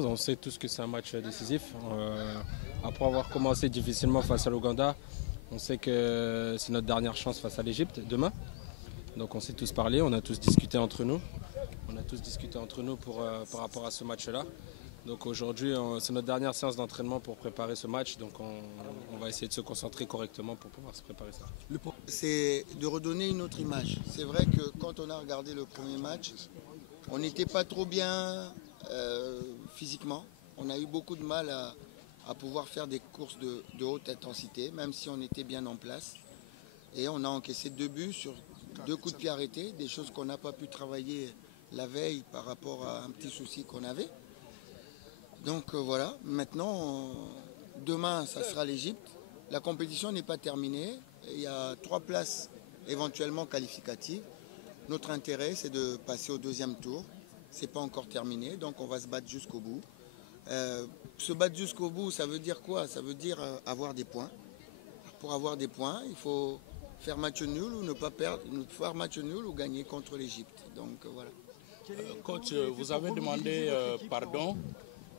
Non, on sait tous que c'est un match décisif. Après avoir commencé difficilement face à l'Ouganda, on sait que c'est notre dernière chance face à l'Égypte demain. Donc on s'est tous parlé, on a tous discuté entre nous. On a tous discuté entre nous par rapport à ce match-là. Donc aujourd'hui, c'est notre dernière séance d'entraînement pour préparer ce match. Donc on va essayer de se concentrer correctement pour pouvoir se préparer ça. C'est de redonner une autre image. C'est vrai que quand on a regardé le premier match, on n'était pas trop bien physiquement. On a eu beaucoup de mal à pouvoir faire des courses de haute intensité, même si on était bien en place. Et on a encaissé 2 buts sur 2 coups de pied arrêtés, des choses qu'on n'a pas pu travailler la veille par rapport à un petit souci qu'on avait. Donc voilà, maintenant, demain, ça sera l'Égypte. La compétition n'est pas terminée. Il y a 3 places éventuellement qualificatives. Notre intérêt, c'est de passer au 2e tour. Ce n'est pas encore terminé, donc on va se battre jusqu'au bout. Se battre jusqu'au bout, ça veut dire quoi? Ça veut dire avoir des points. Pour avoir des points, il faut faire match nul ou ne pas perdre, faire match nul ou gagner contre l'Égypte. Donc voilà. Coach, vous avez demandé pardon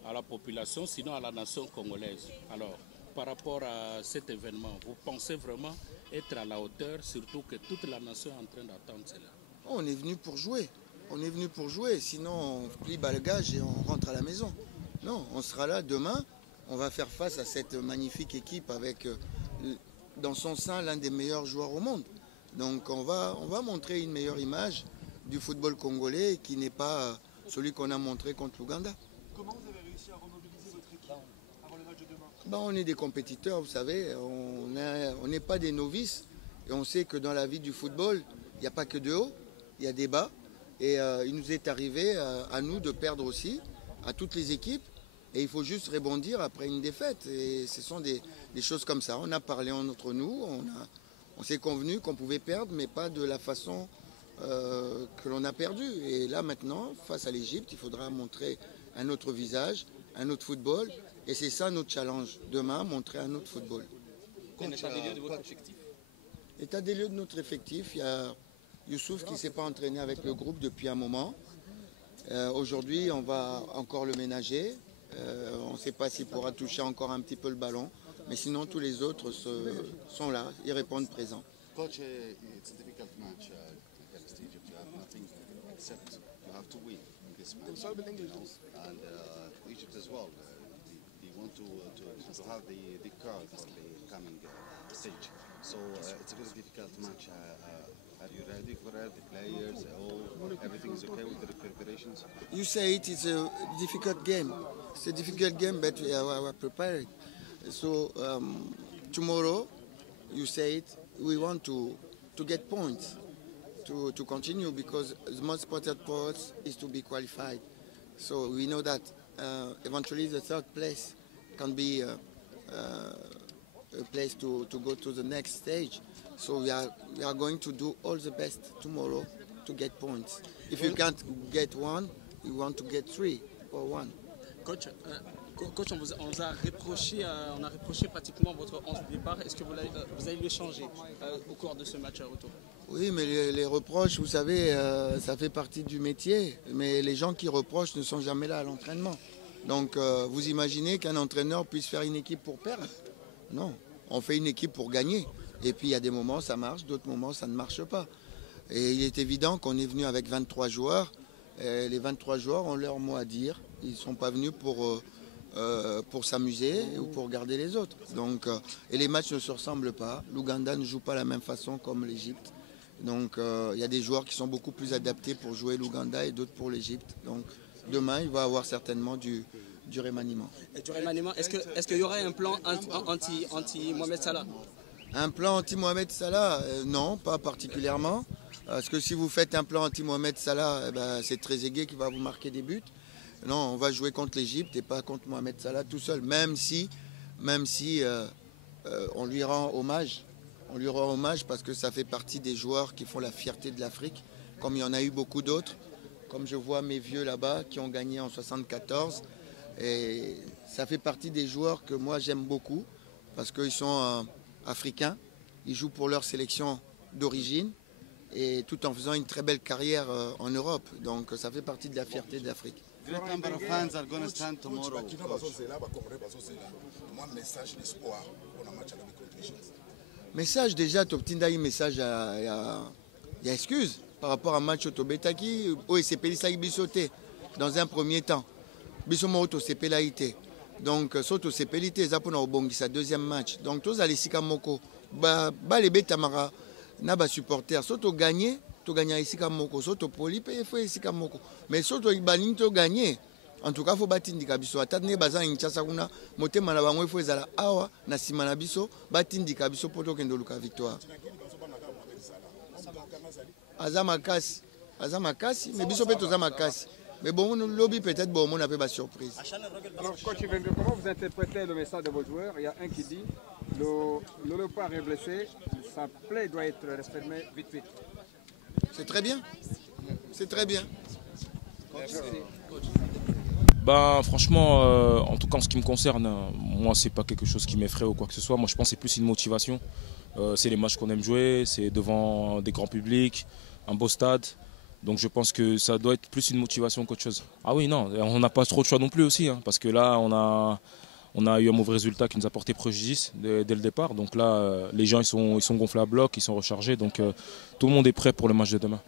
à la population, sinon à la nation congolaise. Alors, par rapport à cet événement, vous pensez vraiment être à la hauteur, surtout que toute la nation est en train d'attendre cela? On est venu pour jouer. On est venu pour jouer, sinon on plie bagage et on rentre à la maison. Non, on sera là demain. On va faire face à cette magnifique équipe avec dans son sein l'un des meilleurs joueurs au monde. Donc on va montrer une meilleure image du football congolais qui n'est pas celui qu'on a montré contre l'Ouganda. Comment vous avez réussi à remobiliser votre équipe avant le match de demain? On est des compétiteurs, vous savez, on n'est pas des novices. Et on sait que dans la vie du football, il n'y a pas que de haut, il y a des bas. Et il nous est arrivé à nous de perdre aussi, à toutes les équipes. Et il faut juste rebondir après une défaite. Et ce sont des choses comme ça. On a parlé entre nous, on s'est convenu qu'on pouvait perdre, mais pas de la façon que l'on a perdu. Et là maintenant, face à l'Égypte, il faudra montrer un autre visage, un autre football. Et c'est ça notre challenge. Demain, montrer un autre football. Un état des lieux de votre effectif? État des lieux de notre effectif, il y a Youssouf qui ne s'est pas entraîné avec le groupe depuis un moment. Aujourd'hui, on va encore le ménager. On ne sait pas s'il pourra toucher encore un petit peu le ballon. Mais sinon, tous les autres sont là, ils répondent présents. Coach, it's a difficult match against Egypt. You have nothing except you have to win in this match. And Egypt as well. They want to have the card for the coming stage. So it's a very difficult match. Are you ready for it? The players, everything is okay with the preparations? You say it's a difficult game. It's a difficult game, but we are prepared. So tomorrow, you say it, we want to get points to continue because the most important for us is to be qualified. So we know that eventually the 3rd place can be a place to go to the next stage. So we are going to do all the best tomorrow to get points. If you can't get 1, you want to get 3 or 1. Coach, on a reproché pratiquement votre 11 de départ. Est-ce que vous allez le changer au cours de ce match à retour? Oui, mais les reproches, vous savez, ça fait partie du métier. Mais les gens qui reprochent ne sont jamais là à l'entraînement. Donc vous imaginez qu'un entraîneur puisse faire une équipe pour perdre? Non, on fait une équipe pour gagner. Et puis il y a des moments ça marche, d'autres moments ça ne marche pas. Et il est évident qu'on est venu avec 23 joueurs. Et les 23 joueurs ont leur mot à dire. Ils ne sont pas venus pour s'amuser ou pour garder les autres. Donc, et les matchs ne se ressemblent pas. L'Ouganda ne joue pas de la même façon comme l'Égypte. Donc il y a des joueurs qui sont beaucoup plus adaptés pour jouer l'Ouganda et d'autres pour l'Égypte. Donc demain, il va y avoir certainement du remaniement. Et du remaniement, est-ce qu'il y aurait un plan anti-Mohamed Salah? Un plan anti-Mohamed Salah? Non, pas particulièrement. Parce que si vous faites un plan anti-Mohamed Salah, c'est Trezeguet qui va vous marquer des buts. Non, on va jouer contre l'Égypte et pas contre Mohamed Salah tout seul. Même si on lui rend hommage. On lui rend hommage parce que ça fait partie des joueurs qui font la fierté de l'Afrique. Comme il y en a eu beaucoup d'autres. Comme je vois mes vieux là-bas qui ont gagné en 74. Et ça fait partie des joueurs que moi j'aime beaucoup. Parce qu'ils sont africains. Ils jouent pour leur sélection d'origine. Et tout en faisant une très belle carrière en Europe. Donc ça fait partie de la fierté de l'Afrique. great number of fans are going to stand tomorrow. Message déjà, tu obtiens un message il y a excuse par rapport à match Tobetaki où il s'est payé ça dans un premier temps. Bisomo auto s'est payé. Donc soto s'est payé ça pour nous sa deuxième match. Donc tous les sika moko ba les betamara na ba supporter soto gagner to gagner ici comme moko soto poli paye faut ici comme moko mais soto ibani to gagner en tout cas faut batindika biso atane baza inchasa kuna motema na bango faut ezala awa na sima na biso batindika biso poto kendo luka victoire azamakasi mais biso pe toza makasi mais bon nous lobby peut-être bon on a fait ba surprise. Alors coach Ivengo, comment vous interprétez le message de vos joueurs? Il y a un qui dit le léopard est blessé, sa plaie doit être refermée vite. C'est très bien. C'est très bien. Ben, franchement, en tout cas en ce qui me concerne, moi c'est pas quelque chose qui m'effraie ou quoi que ce soit. Moi je pense que c'est plus une motivation. C'est les matchs qu'on aime jouer, c'est devant des grands publics, un beau stade. Donc je pense que ça doit être plus une motivation qu'autre chose. Ah oui, non, on n'a pas trop de choix non plus aussi, hein, parce que là on a eu un mauvais résultat qui nous a porté préjudice dès le départ. Donc là, les gens ils sont gonflés à bloc, ils sont rechargés. Donc tout le monde est prêt pour le match de demain.